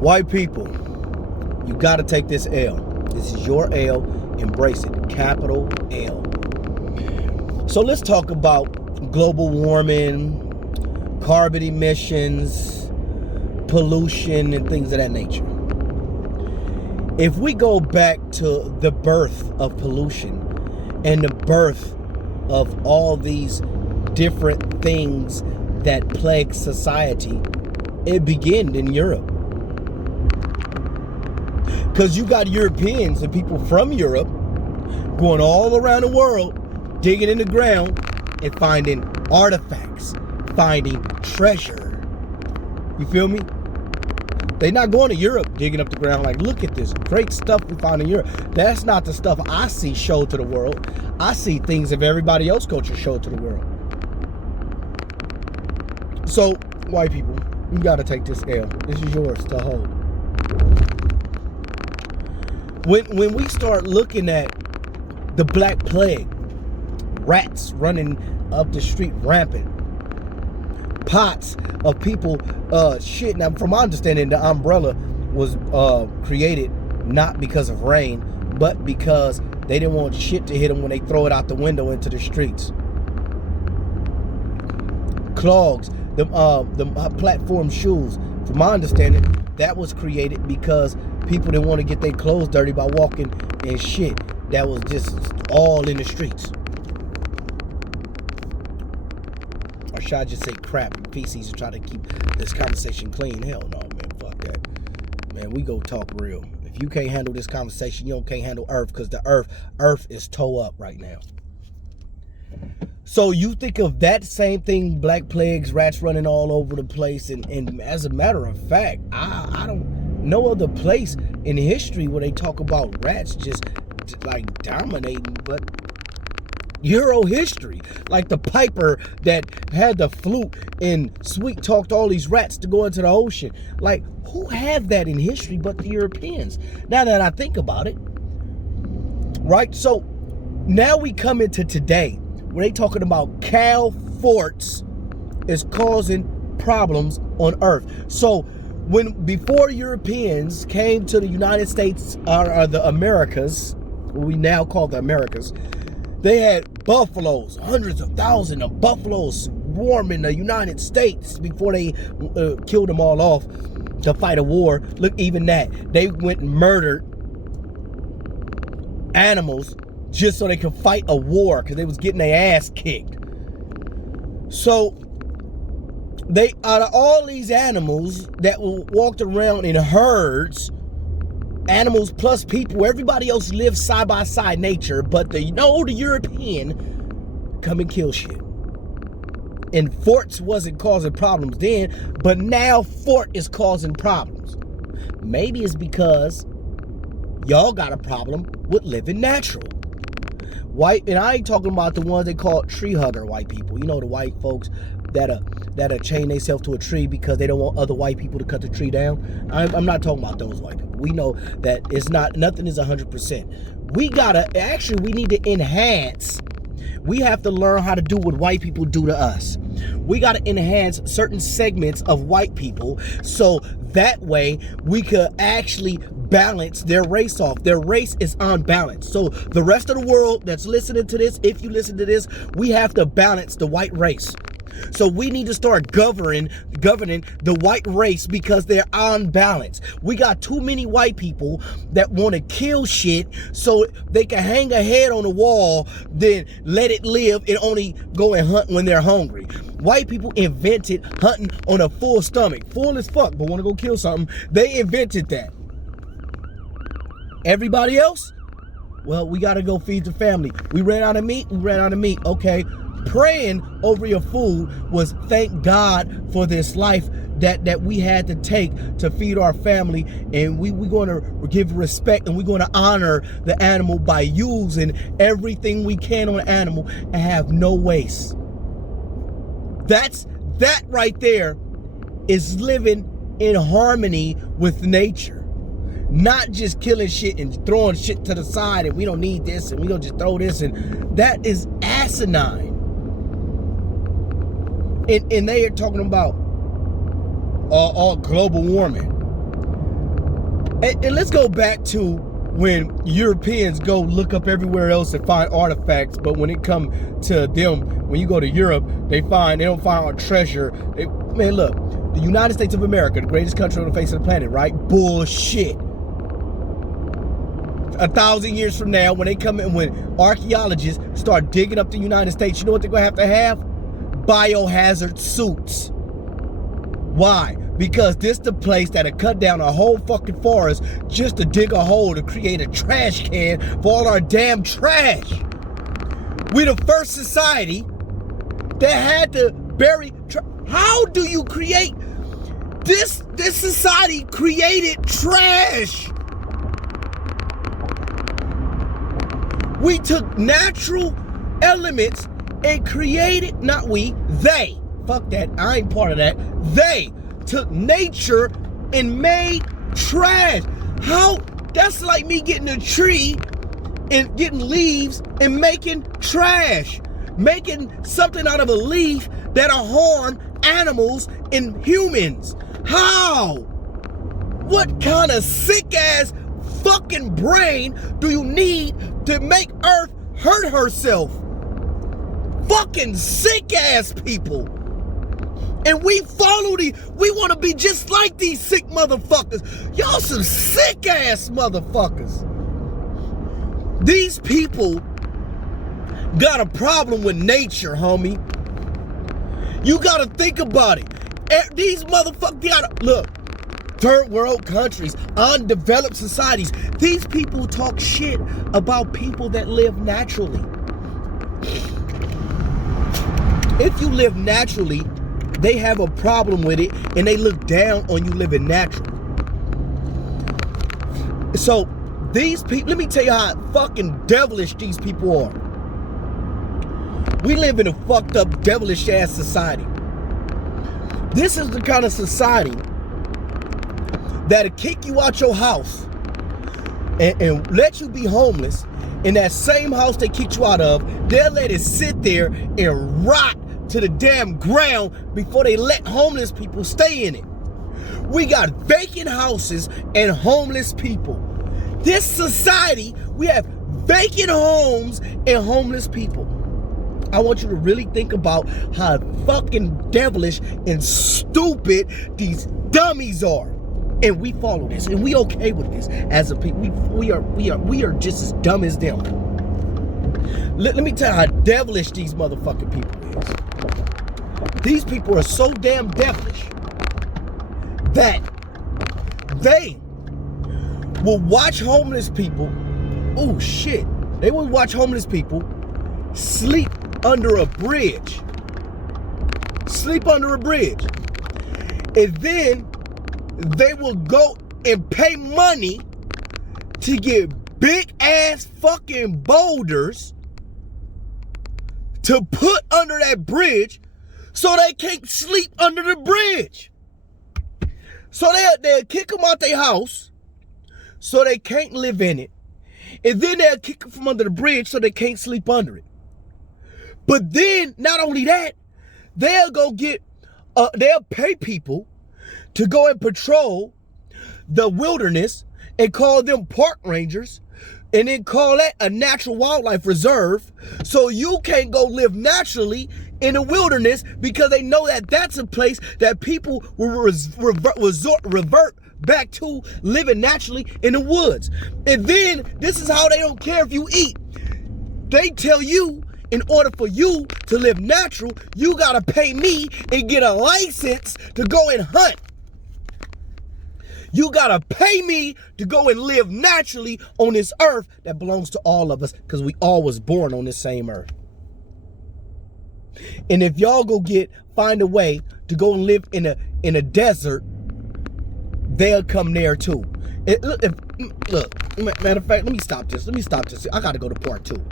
White people, you got to take this L. This is your L. Embrace it. Capital L. So let's talk about global warming, carbon emissions, pollution, and things of that nature. If we go back to the birth of pollution and the birth of all these different things that plague society, it began in Europe. Because you got Europeans and people from Europe going all around the world, digging in the ground and finding artifacts, finding treasure. You feel me? They're not going to Europe digging up the ground like, look at this great stuff we found in Europe. That's not the stuff I see showed to the world. I see things of everybody else's culture showed to the world. So, white people, you got to take this L. This is yours to hold. When we start looking at the Black Plague, rats running up the street rampant, pots of people shit. Now, from my understanding, the umbrella was created not because of rain, but because they didn't want shit to hit them when they throw it out the window into the streets. Clogs, the platform shoes. From my understanding, that was created because people didn't want to get their clothes dirty by walking and shit that was just all in the streets. Or should I just say crap and feces and try to keep this conversation clean? Hell no, man. Fuck that. Man, we go talk real. If you can't handle this conversation, you can't handle Earth, because the Earth is toe up right now. So you think of that same thing, Black Plagues, rats running all over the place, and as a matter of fact, I don't know other place in history where they talk about rats just like dominating, but Euro history, like the piper that had the flute and sweet talked all these rats to go into the ocean. Like, who have that in history but the Europeans? Now that I think about it, right? So now we come into today where they talking about cow forts is causing problems on Earth. So before Europeans came to the United States or the Americas, what we now call the Americas, they had buffaloes, hundreds of thousands of buffaloes swarming the United States before they killed them all off to fight a war. Look, even that. They went and murdered animals just so they could fight a war because they was getting their ass kicked. So, they, out of all these animals that walked around in herds, animals plus people, everybody else lived side by side nature, but the European come and kill shit. And forts wasn't causing problems then, but now fort is causing problems. Maybe it's because y'all got a problem with living natural. White, and I ain't talking about the ones they call tree hugger white people. You know, the white folks that chain themselves to a tree because they don't want other white people to cut the tree down. I'm not talking about those white people. We know that it's not, nothing is 100%. We need to enhance. We have to learn how to do what white people do to us. We got to enhance certain segments of white people so that way we could actually balance their race off. Their race is unbalanced. So the rest of the world that's listening to this, if you listen to this, we have to balance the white race. So we need to start governing the white race because they're unbalanced. We got too many white people that want to kill shit so they can hang a head on the wall, then let it live and only go and hunt when they're hungry. White people invented hunting on a full stomach, full as fuck, but want to go kill something. They invented that. Everybody else, well, we got to go feed the family. We ran out of meat. Okay. Praying over your food was thank God for this life that we had to take to feed our family, and we're going to give respect and we're going to honor the animal by using everything we can on the animal and have no waste. That right there is living in harmony with nature. Not just killing shit and throwing shit to the side and we don't need this and we don't just throw this, and that is asinine. And they are talking about all global warming. And let's go back to when Europeans go look up everywhere else and find artifacts, but when it come to them, when you go to Europe, they don't find a treasure. Man, look, the United States of America, the greatest country on the face of the planet, right? Bullshit. 1,000 years from now, when they come in, when archaeologists start digging up the United States, you know what they're gonna have? Biohazard suits. Why? Because this the place that'll cut down a whole fucking forest just to dig a hole to create a trash can for all our damn trash. We're the first society that had to bury how do you create this society created trash? We took natural elements and created, they, fuck that, I ain't part of that. They took nature and made trash. How? That's like me getting a tree and getting leaves and making trash. Making something out of a leaf that'll harm animals and humans. How? What kind of sick ass fucking brain do you need to make Earth hurt herself? Fucking sick ass people. And we we want to be just like these sick motherfuckers. Y'all some sick ass motherfuckers. These people got a problem with nature, homie. You gotta think about it. These motherfuckers, look, third world countries, undeveloped societies. These people talk shit about people that live naturally. If you live naturally, they have a problem with it and they look down on you living natural. So these people, let me tell you how fucking devilish these people are. We live in a fucked up, devilish ass society. This is the kind of society that'll kick you out your house and let you be homeless. In that same house they kicked you out of, they'll let it sit there and rot to the damn ground before they let homeless people stay in it. We got vacant houses and homeless people. This society, we have vacant homes and homeless people. I want you to really think about how fucking devilish and stupid these dummies are. And we follow this, and we okay with this as a people. We are just as dumb as them. Let me tell you how devilish these motherfucking people is. These people are so damn devilish that they will watch homeless people. Oh shit! They will watch homeless people sleep under a bridge. Sleep under a bridge, and then they will go and pay money to get big ass fucking boulders to put under that bridge so they can't sleep under the bridge. So they'll kick them out their house so they can't live in it. And then they'll kick them from under the bridge so they can't sleep under it. But then, not only that, they'll pay people to go and patrol the wilderness and call them park rangers and then call that a natural wildlife reserve, so you can't go live naturally in the wilderness because they know that that's a place that people will revert back to living naturally in the woods. And then this is how they don't care if you eat. They tell you, in order for you to live natural, you gotta pay me and get a license to go and hunt. You gotta pay me to go and live naturally on this earth that belongs to all of us, because we all was born on this same earth. And if y'all find a way to go and live in a desert, they'll come there too. Look, matter of fact, let me stop this. I gotta go to part two.